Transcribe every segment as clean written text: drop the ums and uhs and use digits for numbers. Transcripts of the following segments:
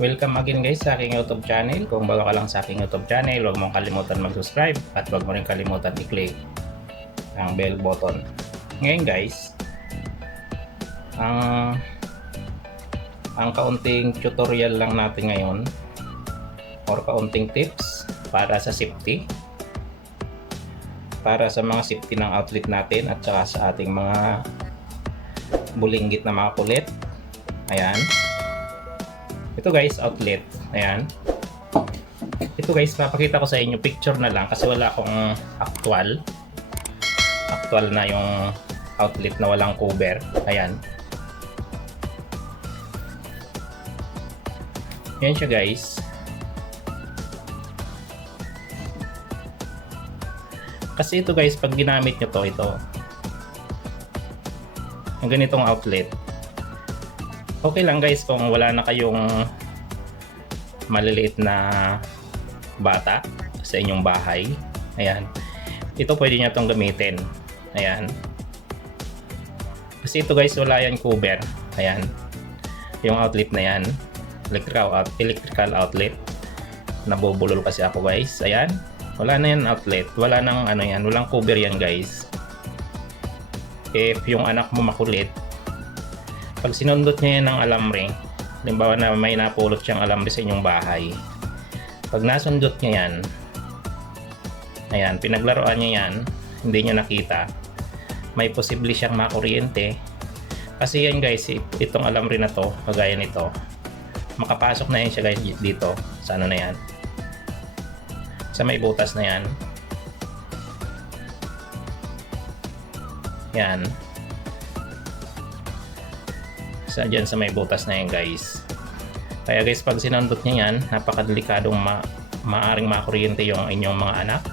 Welcome again guys sa aking YouTube channel. Kung bago ka lang sa aking YouTube channel, huwag mong kalimutan mag-subscribe at huwag mo rin kalimutan i-click ang bell button. Ngayon guys, ang kaunting tutorial lang natin ngayon or kaunting tips para sa safety, para sa mga safety ng outlet natin at saka sa ating mga bulinggit na mga kulit. Ayan. Ito guys, outlet. Ayan. Ito guys, papakita ko sa inyo picture na lang kasi wala akong actual na yung outlet na walang cover. Ayan. Yan siya guys. Kasi ito guys, pag ginamit nyo to, ito yung ganitong outlet, okay lang guys kung wala na kayong maliliit na bata sa inyong bahay. Ayan. Ito pwede nyo itong gamitin. Ayan. Kasi ito guys, wala yan cover. Ayan. Yung outlet na yan, electrical outlet. Nabubulol kasi ako guys. Ayan. Wala na yan outlet. Wala nang ano yan. Walang cover yan guys. If yung anak mo makulit, pag sinundot niya yan ng alambre, halimbawa na may napulot siyang alambre sa inyong bahay, pag nasundot niya yan, ayan, pinaglaruan niya yan, hindi niya nakita, may posible siyang makuryente. Kasi yan guys, itong alambre na to, kagaya nito, makapasok na yan siya guys dito, sa ano na yan, sa may butas na yan. Yan. Dyan sa may butas na yan guys. Kaya guys, pag sinundot niya yan, napakadelikadong maaring makuryente yung inyong mga anak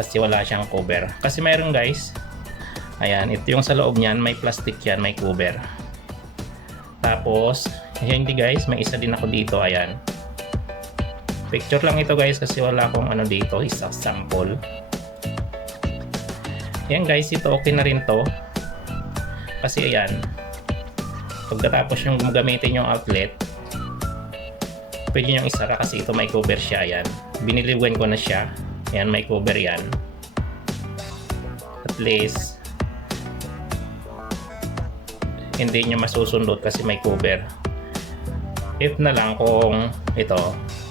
kasi wala siyang cover. Kasi mayroon guys, ayan, ito yung sa loob niyan, may plastic yan, may cover. Tapos hindi guys, may isa din ako dito. Ayan, picture lang ito guys kasi wala akong ano dito, isa sample. Yan guys, ito okay na rin to kasi ayan, pagkatapos yung gamitin yung outlet, pwede nyo isara kasi ito may cover siya. Yan, biniliwan ko na siya. Yan, may cover yan. At least hindi nyo masusundot kasi may cover. If na lang kung ito,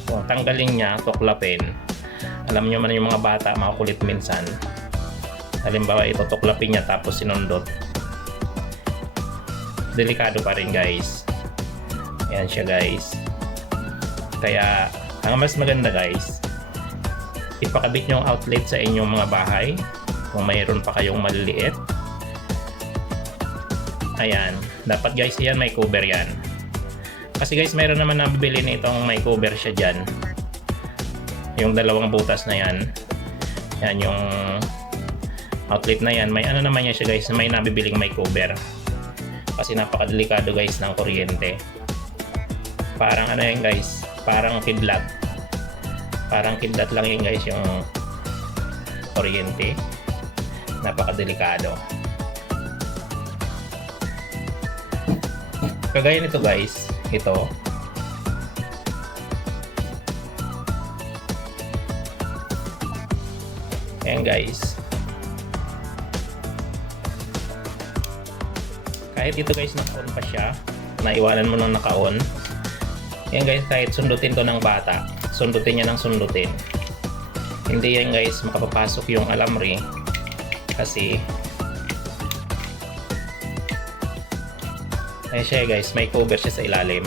kung tanggalin niya, tuklapin, alam nyo man yung mga bata makukulit minsan, halimbawa ito tuklapin niya tapos sinundot, delikado pa rin guys. Ayan siya guys. Kaya ang mas maganda guys, ipakabit nyo ang outlet sa inyong mga bahay kung mayroon pa kayong maliliit. Ayan, dapat guys yan may cover yan. Kasi guys, mayroon naman nabibili nitong may cover siya dyan, yung dalawang butas na yan. Yan yung outlet na yan, may ano naman yan siya guys, may nabibiling may cover. Kasi napakadelikado guys ng kuryente. Parang ano yan guys, parang kidlat. Parang kidlat lang yun guys yung kuryente. Napakadelikado. Kagaya nito guys, ito. Ayan guys. Kahit ito guys naka-on pa siya, naiwanan mo nang naka-on. Yan guys, kahit sundutin to ng bata, sundutin niya ng sundutin, hindi yan guys makapapasok yung alambre kasi ay siya guys, may cover siya sa ilalim.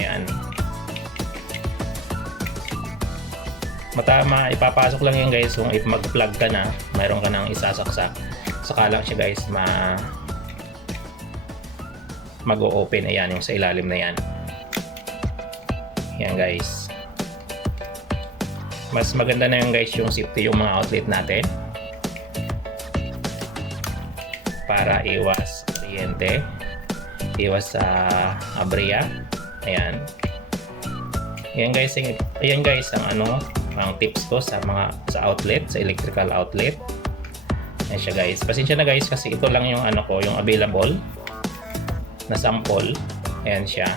Ayan. Matama, ipapasok lang yan guys kung if mag-plug ka na, mayroon ka nang isasaksak. Saka lang siya guys mag-o-open. Ayan, yung sa ilalim na yan. Yan guys, mas maganda na yung guys yung safety yung mga outlet natin para iwas kuryente, iwas sa aberya. Ayan. Ayan guys, ang tips ko sa outlet, sa electrical outlet. Ayan siya guys. Pasensya na guys kasi ito lang yung yung available na sample. Ayan siya.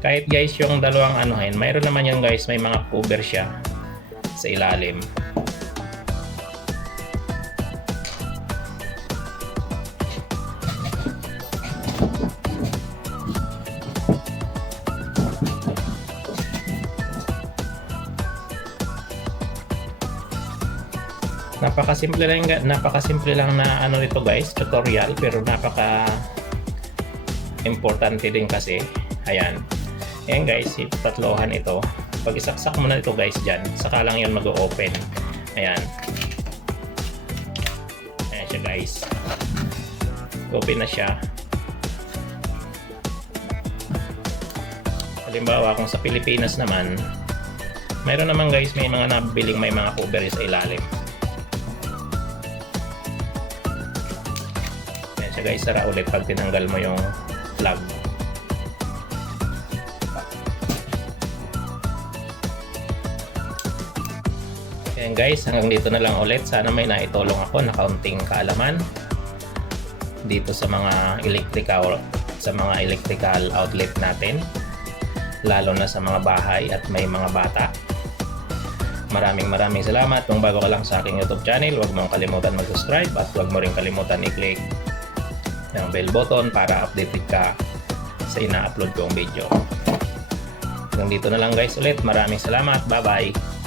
Kahit guys yung dalawang anuhin, mayroon naman yan guys, may mga cover siya sa ilalim. Napakasimple lang na ano nito guys, tutorial, pero napaka importante din kasi. Ayan. Ayan guys, tatlohan ito. Pag isaksak mo na ito guys dyan, saka lang yun mag-open. Ayan. Ayan siya guys. Open na siya. Halimbawa, kung sa Pilipinas naman, mayroon naman guys, may mga nabiling may mga cover sa ilalim. Ayan siya guys, sara ulit pag tinanggal mo yung plug. Ayan guys, hanggang dito na lang ulit. Sana may naitulong ako na kaunting kaalaman dito sa mga electrical outlet natin, lalo na sa mga bahay at may mga bata. Maraming salamat. Kung bago ka lang sa aking YouTube channel, huwag mong kalimutan mag-subscribe at huwag mo rin kalimutan i-click yung bell button para updated ka sa ina-upload kong video. Hanggang dito na lang guys ulit. Maraming salamat. Bye bye.